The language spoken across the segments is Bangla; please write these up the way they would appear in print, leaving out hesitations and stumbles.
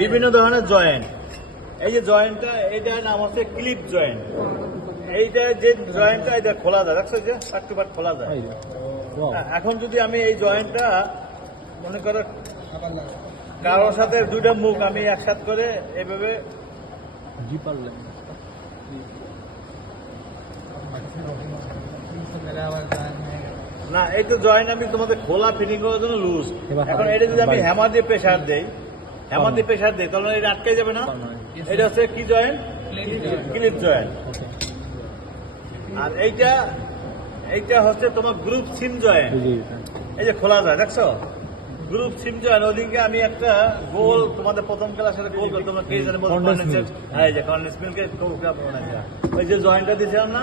বিভিন্ন ধরনের জয়েন্ট। এই যে জয়েন্টটা, এইটার নাম হচ্ছে ক্লিপ জয়েন্ট। এইটা যে জয়েন্টটা এটা খোলা যায়, দেখছো যে পার্ট টু পার্ট খোলা যায়। এখন যদি আমি এই জয়েন্টটা মনে করো কারোর সাথে দুইটা মুখ আমি একসাথে করে এইভাবে না, এই তো জয়েন্ট আমি তোমাদের খোলা ফিটিং করার জন্য লুজ। এখন এটা যদি আমি হ্যামার দিয়ে প্রেসার দেই, তাহলে এটা আটকে যাবে না। এটা হচ্ছে কি জয়েন্ট? Clip joint. আর এইটা হচ্ছে তোমার গ্রুপ সিম জয়েন্ট। এই যে খোলা যায়, দেখছো গ্রুপ সিম জয়েন্ট। ওদিকে আমি একটা গোল, তোমাদের প্রথম ক্লাসে গোল করে তোমরা কে জানে এই যে কর্নেস মিলকে ওই যে জয়েন্টটা দিয়েছিলাম না,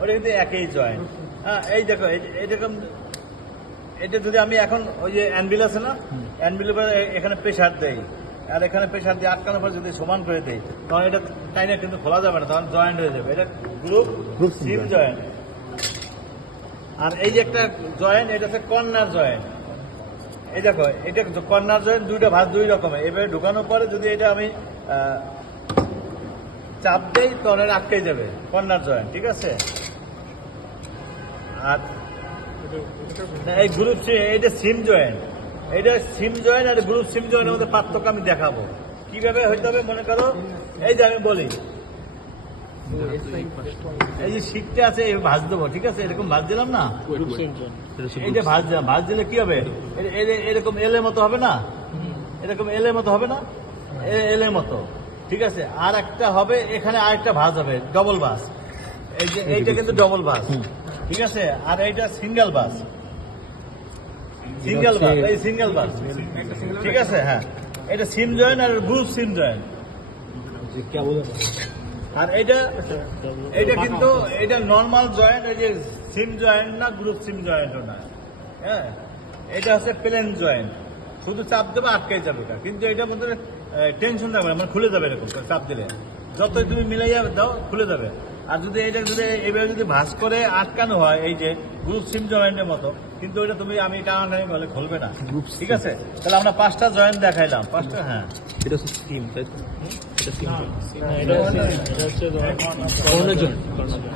ওটা কিন্তু একই জয়েন্ট। হ্যাঁ, এই দেখো এইরকম। এটা যদি আমি এখন ওই যে অ্যানভিল আছে না, অ্যানভিলের পরে এখানে প্রেসার দেই আর এখানে প্রেসার দিয়ে আটকানোর পর যদি সমান করে দেই, তখন এটা টাইনে কিন্তু খোলা যাবে না, তখন জয়েন্ট হয়ে যাবে। এটা গ্রুপ সিম জয়েন্ট। আর এই যে একটা জয়েন্ট, এটা হচ্ছে কর্নার জয়েন্ট। এই দেখো, এটা কর্নার জয়েন্ট দুইটা ভাঁজ দুই রকমের। এবারে ঢুকানোর পরে যদি এটা আমি চাপ দেই, তখন এটা আটকে যাবে, কর্নার জয়েন্ট। ঠিক আছে। আর এই গ্রুপ এইটা সিম জয়েন্ট, এইটা সিম জয়েন্ট আর গ্রুপ সিম জয়েন্টের মধ্যে পার্থক্য আমি দেখাবো কিভাবে হইতে হবে। মনে করো এই যে আমি বলি, এই যে শীতটা আছে এই ভাঁজ দেবো, ঠিক আছে, এরকম ভাঁজ দিলাম না, এই যে ভাঁজ দিলাম, ভাঁজ দিলে কি হবে? এরকম এলের মতো হবে না, এরকম এলের মতো হবে না, এলের মতো। ঠিক আছে। আর একটা হবে এখানে, আরেকটা ভাঁজ হবে, ডবল বাস। এই যে এইটা কিন্তু ডবল বাস, ঠিক আছে। আর এইটা সিঙ্গেল বাস, এই সিঙ্গেল বাস, ঠিক আছে। হ্যাঁ, এটা সিম জয়েন্ট আর গ্রুপ সিম জয়েন্ট। আর এটা কিন্তু এটা নর্মাল জয়েন্ট, এই যে সিম জয়েন্ট না, গ্রুপ সিম জয়েন্টও না। হ্যাঁ, এটা হচ্ছে প্লেন জয়েন্ট, শুধু চাপ দেবে আটকে যাবে এটা। কিন্তু এটার মধ্যে টেনশন থাকবে না, মানে খুলে যাবে এরকম চাপ দিলে, যতই তুমি মিলাইয়া দাও খুলে যাবে। আর যদি এটা যদি এইভাবে যদি ভাঁজ করে আটকানো হয়, এই যে গ্রুপ সিম জয়েন্টের মতো, কিন্তু ওইটা তুমি আমি টানাটানি বলে খুলবে না। ঠিক আছে। তাহলে আমরা 5টা জয়েন্ট দেখাইলাম, 5টা। হ্যাঁ, এটা হচ্ছে সিম, তাই তো?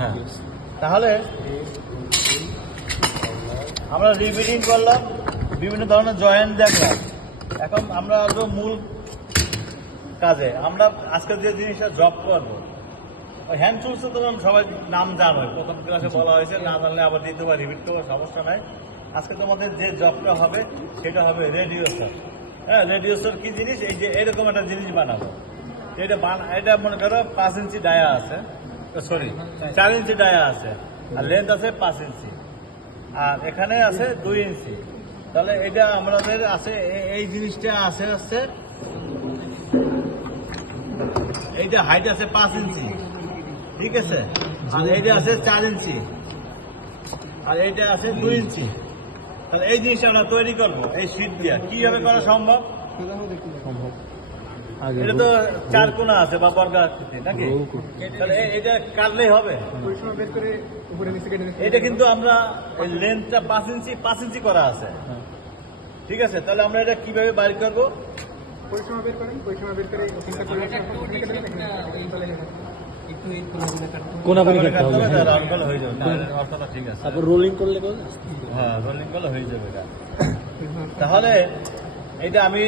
হ্যাঁ, তাহলে আমরা রিপিটিং করলাম, বিভিন্ন ধরনের জয়েন্ট দেখলাম। এখন আমরা আসবো মূল কাজে। আমরা আজকে যে জিনিসটা জব করবো, হ্যান্ড টুলস তো তোমার সবাই নাম জানো, প্রথম ক্লাসে বলা হয়েছে, না জানলে আবার দ্বিতীয়বার রিপিট করবো, সমস্যা নাই। আজকে তোমাদের যে জবটা হবে সেটা হবে রেডিওসার। হ্যাঁ, রেডিওসার কি জিনিস? এই যে এরকম একটা জিনিস বানাবো। এটা মনে করো 5 ইঞ্চি ডায়া আছে, সরি 4 ইঞ্চি ডায়া আছে, আর লেন্থ আছে 5 ইঞ্চি, আর এখানে আছে 2 ইঞ্চি। তাহলে এটা আমাদের আছে, এই জিনিসটা আছে হচ্ছে এইটা হাইট আছে 5 ইঞ্চি, ঠিক আছে। আর এইটা আছে 4 ইঞ্চি, আর এইটা আছে 2 ইঞ্চি। তাহলে এই জিনিসটা আমরা তৈরি করবো এই শীট দিয়ে। কিভাবে করা সম্ভব? এটা তো 4 কোণা আছে বা বর্গাকৃতি, নাকি? তাহলে এটা কাটলেই হবে। এটা কিন্তু আমরা লেন্থটা 5 ইঞ্চি করা আছে, ঠিক আছে। তাহলে আমরা এটা কিভাবে বাইর করবো? রোলিং করলে, হ্যাঁ, রোলিং করলে হয়ে যাবে এটা। তাহলে এটা আমি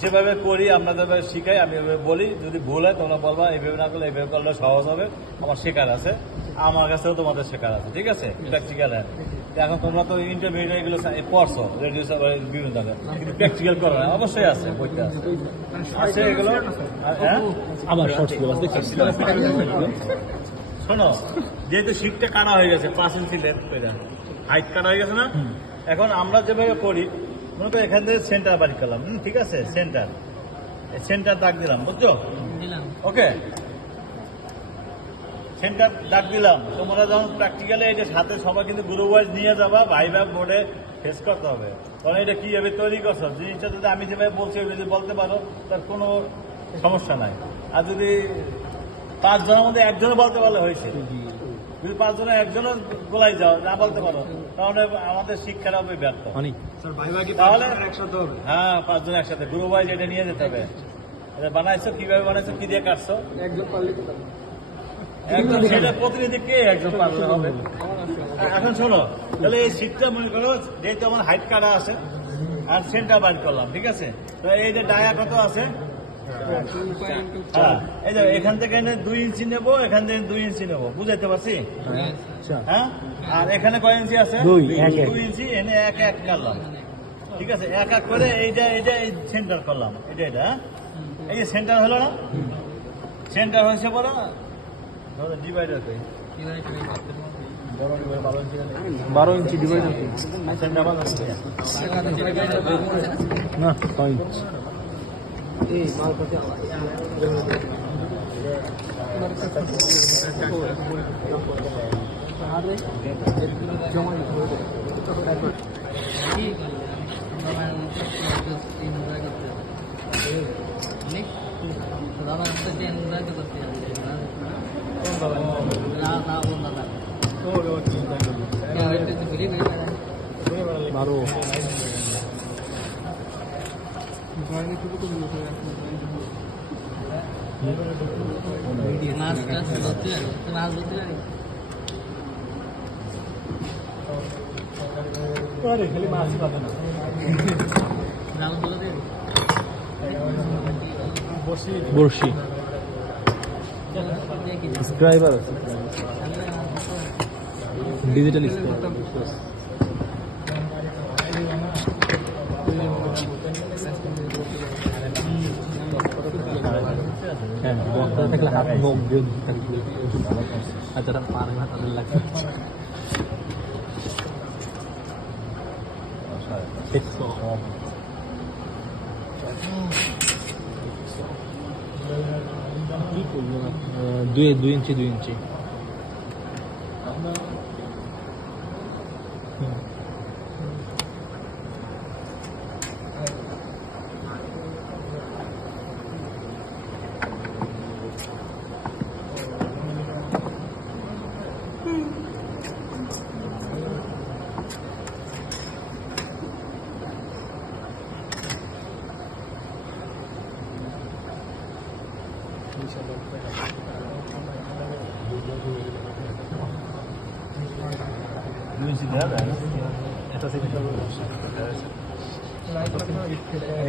যেভাবে করি, আপনাদের শিখাই, আমি এভাবে বলি। যদি ভুল হয় তোমরা বলবা, এইভাবে না করলে এইভাবে করলে সহজ হবে। আমার শেখার আছে, আমার কাছেও তোমাদের শেখার আছে, ঠিক আছে, প্র্যাকটিক্যাল। এখন তোমরা তো ইন্টারমিডিয়েট এগুলো পড়ছো, রেডিও বিভিন্ন জায়গায়, কিন্তু প্র্যাকটিক্যাল করো না। অবশ্যই আছে, বইটা আছে এগুলো। হ্যাঁ, শোনো, যেহেতু শীটটা কাটা হয়ে গেছে 5 ইঞ্চি লেন্থ করে, হাইট কাটা হয়ে গেছে না, এখন আমরা যেভাবে করি, মনে করো এখান থেকে সেন্টার বাড়ি করলাম, ঠিক আছে, সেন্টার দাগ দিলাম, বুঝছো? ওকে, সেন্টার দাগ দিলাম। তোমরা যখন প্র্যাকটিক্যালে এটা সাথে সবাই কিন্তু গ্রুপ ওয়াইজ নিয়ে যাবা, ভাইবা বোর্ডে ফেস করতে হবে। কারণ এটা কিভাবে তৈরি করছো, জিনিসটা যদি আমি যেভাবে বলছি যদি বলতে পারো, তার কোনো সমস্যা নাই। আর যদি 5 জনের মধ্যে একজনও বলতে পারলে হয়েছে, যদি 5 জনের একজনও গোলাই যাও, না বলতে পারো, তাহলে আমাদের শিক্ষার হবে ব্যর্থ। তাহলে হ্যাঁ, 5 জন একসাথে গ্রুপ ওয়াইজ এটা নিয়ে যেতে হবে। এটা বানাইছো কিভাবে বানাইছো, কি দিয়ে কাটছো? একজন সেটা প্রতিনিধি কে একজন পারলে হবে। এখন শোনো, তাহলে এই শীতটা মনে করো যেহেতু আমার হাইট কাটা আছে আর সেন্টার বাইর করলাম, ঠিক আছে? তো এই যে ডায়া কত আছে? হ্যাঁ, এই যে এখান থেকে 2 ইঞ্চি নেবো, এখান থেকে 2 ইঞ্চি নেবো, বুঝাইতে পারছি? হ্যাঁ, আর এখানে কয় ইঞ্চি আছে? 2 ইঞ্চি, এনে এক এক করলাম, ঠিক আছে? এক এক করে এইটা এই সেন্টার করলাম, এটা হ্যাঁ, এই যে সেন্টার হলো না, সেন্টার হয়েছে বলো ডিভাইডার 12 ইঞ্চি ডিভাইডার না 6 ইঞ্চি। বারো খালি মাছ পাবে না, বর্ষি স্ক্রাইবার আছে, ডিজিটাল স্ক্রাইবার। হ্যাঁ, বস্তা থাকলে হাত মুখ দিয়ে থাকবে, আর যারা পারে না তাদের লাগে। দুই ইঞ্চি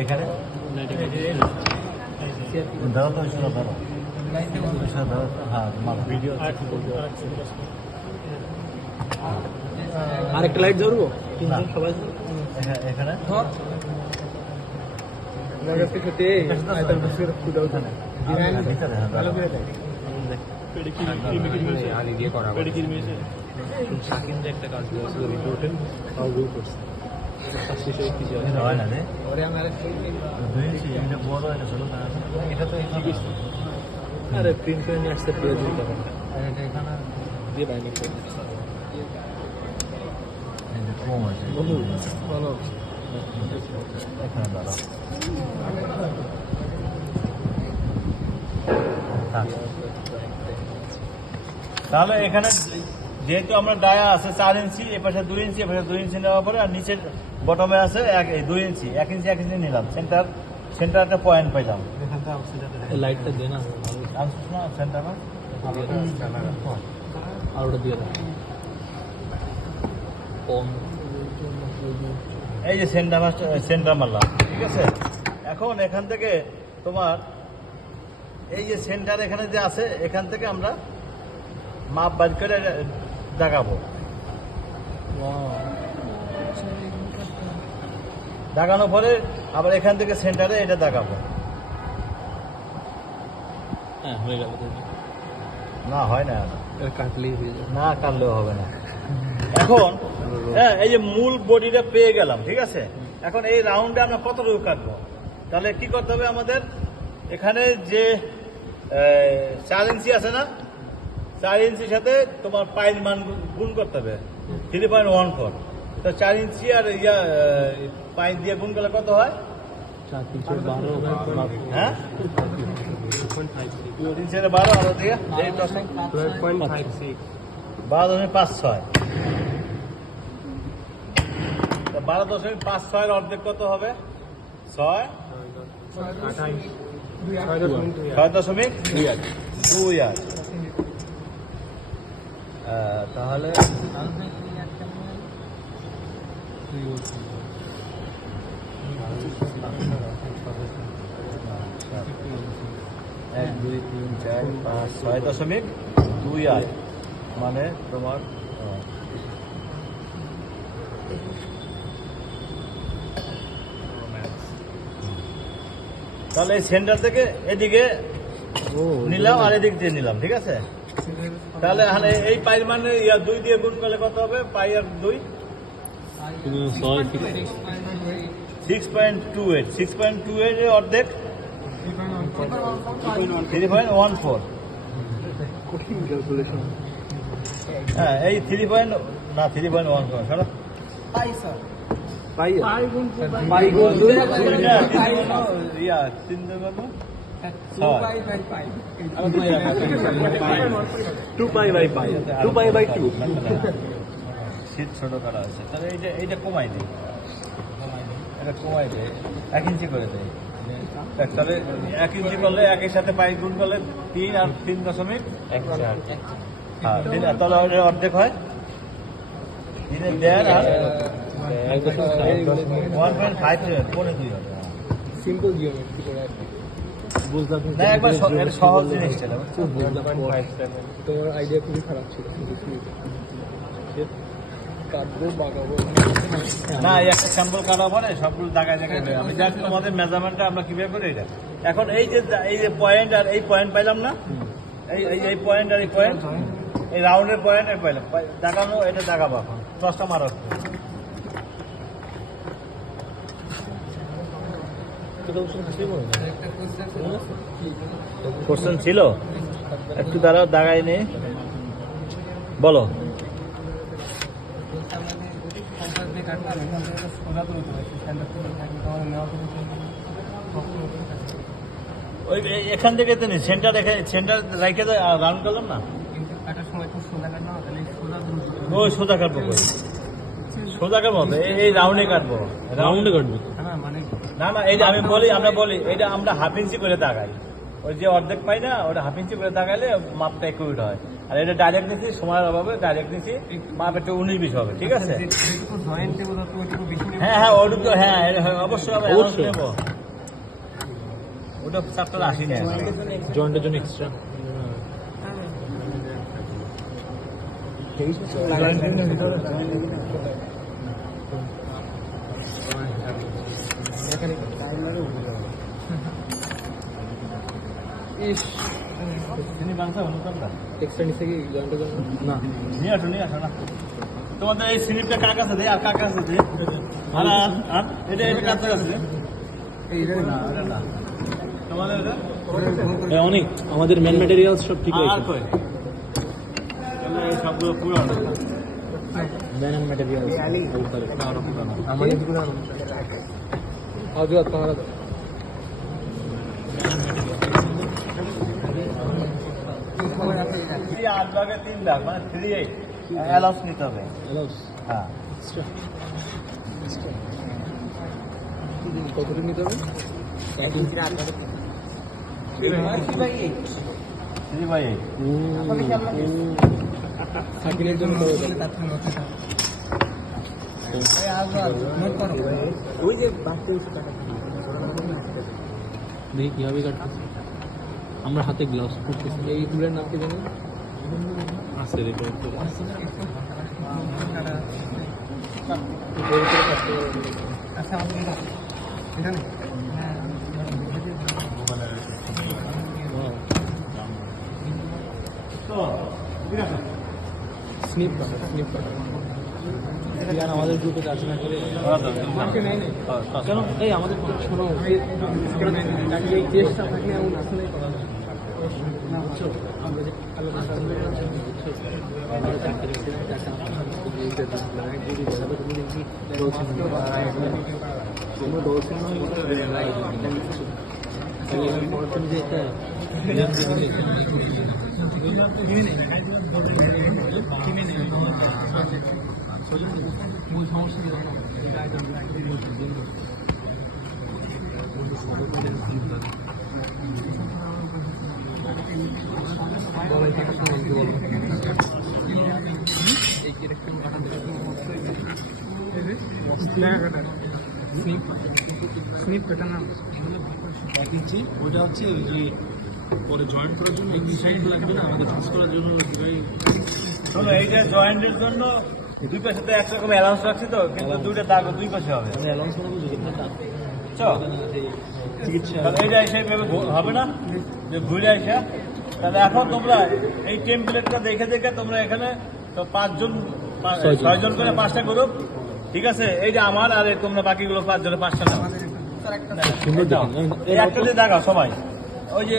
এখানে দাও তো শুরু করো, হ্যাঁ ভিডিও আরেকটা লাইট জ্বলবো সবাই এখানে একটা কাজ হয় না রে, বড় এটা তো আরে প্রিন্ট করে নিয়ে আসতে পেয়ে দিতে হবে এখানে দিয়ে বাইরে কম আছে, ভালো এখানে দাঁড়া তাহলে এখানে যেহেতু আমরা ডায়া আছে 4 ইঞ্চি, এ পাশে 2 ইঞ্চি, এ পাশে 2 ইঞ্চি নেওয়ার পরে আর নিচের বটমে আছে 2 ইঞ্চি, 1 ইঞ্চি 1 ইঞ্চি নিলাম, সেন্টারটা পয়েন্ট পাইলাম। লাইটটা দে না সেন্টার আর ওটা দিয়ে দাও কম। এই যে সেন্টার মারলাম, ঠিক আছে? এখন এখান থেকে তোমার এই যে সেন্টার এখানে যে আছে, এখান থেকে আমরা মাপ বাদ করে দাগাবো, দাগানোর পরে আবার এখান থেকে সেন্টারে এটা দাগাবো। হ্যাঁ হয়ে গেল, না হয় না, কাটলেই হয়ে যাবে, না কাটলেও হবে না। এখন হ্যাঁ, এই যে মূল বডিটা পেয়ে গেলাম, ঠিক আছে? এখন এই রাউন্ডে আমরা কতটুকু কাটবো, তাহলে কি করতে হবে আমাদের? এখানে যে 4 ইঞ্চি আছে না, 4 ইঞ্চির সাথে তোমার পাইল মান গুণ করতে হবে 3.14। তো 4 ইঞ্চি আর পাইল দিয়ে গুণ করলে কত হয়? 4 হ্যাঁ 12 আরো দিয়ে 12.56। 12.56 অর্ধেক কত হবে? 6 6.28 তাহলে এক দুই তিন চার পাঁচ 6.28 মানে তোমার তাহলে এই সেন্টার থেকে এদিকে নিলাম আর এদিক দিয়ে নিলাম, ঠিক আছে? তাহলে এই পাইর মানে 2 দিয়ে গুণ করলে কত হবে? পাই আর 2 6.28 6.28 এর অর্ধেক 3.14 হ্যাঁ এই 3.14 ছাড়া শীত ছোট করা আছে, তাহলে এইটা কমাই দিই, এটা কমাই দেয় 1 ইঞ্চি করে দেয়। তাহলে 1 ইঞ্চি করলে একের সাথে পাই গুণ করলে 3 আর 3.14 হ্যাঁ তাহলে অর্ধেক হয় 3.5 আর 1.5 পরে 2 হবে। সিম্পল জিওমেট্রি করে বুঝলাম না একবার সহজ জিনিস ছিল, তোমার আইডিয়া খুবই খারাপ ছিল। কাটবো বাগাবো না এই একটা স্যাম্পল কাটা পরে সবগুলো দাগায় দেখায় আমি জাস্ট তোমাদের মেজারমেন্টটা আমরা কিভাবে করি এটা। এখন এই যে পয়েন্ট আর এই পয়েন্ট পাইলাম না, এই পয়েন্ট আর এই পয়েন্ট, এই রাউন্ডের পয়েন্ট এই পাইলাম, দাগানো এটা দাগাবো। এখন 10টা মারো। কোশ্চেন ছিল একটু দাঁড়াও, দাগাই নেই, বলো। ওই এখান থেকে তো নেই, সেন্টার রেখে রাউন্ড করলাম না, ওই সোজা কাটবো, সোজা কাটবো হবে, এই রাউন্ডে কাটবো, রাউন্ডে কাটবো না না এই যে আমরা বলি এইটা আমরা 1/2 ইঞ্চি করে দাগাই, ওই যে অর্ধেক পাই না ওটা 1/2 ইঞ্চি করে দাগাইলে মাপটা একুরেট হয়। আর এটা ডাইরেক্ট নিচ্ছি, সময়ের অভাবে ডাইরেক্ট নিচ্ছি, মাপ একটু 19-20 হবে, ঠিক আছে? হ্যাঁ ওটুকু হ্যাঁ অবশ্যই হবে, নেবো ওটা 780 নেয় জয়েন্টের জন্য এক্সট্রা তোমাদের এই স্লিপটা কার কাছে দেয় আর কার কাছে দেয়? এটা কার কাছে দেয়? তোমাদের অনেক আমাদের মেন ম্যাটেরিয়ালস সব ঠিক আছে, এই সবগুলো পুরো মেন ম্যাটেরিয়ালস আমাদের গুলো আজ তোমার 8 ভাগে 3 ভাগ মানে 3/8 অ্যালাউন্স নিতে হবে। হ্যাঁ কতটুকু নিতে হবে? 1 ইঞ্চি 8 ভাগে 3/8 সাকিনের জন্য ওই যে দেখি কিভাবে কাটতেছি আমরা হাতে গ্লাভস পরতেছি। এই ফুলের নাম কি জানি আছে রে আমাদের গ্রুপে কাজ না করে কেন এই আমাদের শোনো এই চেষ্টা থাকলে এমন আসলে করা যায় না, বুঝছো? আমরা যে মূল সমস্যা বলো এটা সময় কি বলবো এই কিরকম কাটা স্নিপ কাটা না 1 ইঞ্চি ওটা হচ্ছে ওই যে পরে জয়েন্ট করার জন্য এই সাইড লাগবে না আমাদের ফিক্স করার জন্য শোনো এইটা জয়েন্টের জন্য দুই পাশে তো একরকম অ্যালাউন্স রাখছি তো কিন্তু দুইটা দাগ দুই পাশে হবে অ্যালাউন্স করবো যদি চিকিৎসা তাহলে এইটা সেইভাবে হবে না যে ঘুরে আসা তাহলে এখন তোমরা এই টেমপ্লেটটা দেখে দেখে তোমরা এখানে তো 5 জন 6 জন করে 5টা গ্রুপ ঠিক আছে এই যে আমার আর এই তোমরা বাকিগুলো 5 জনে 5টা নাও সুন্দর এই একটা দিয়ে দেখাও সবাই ওই যে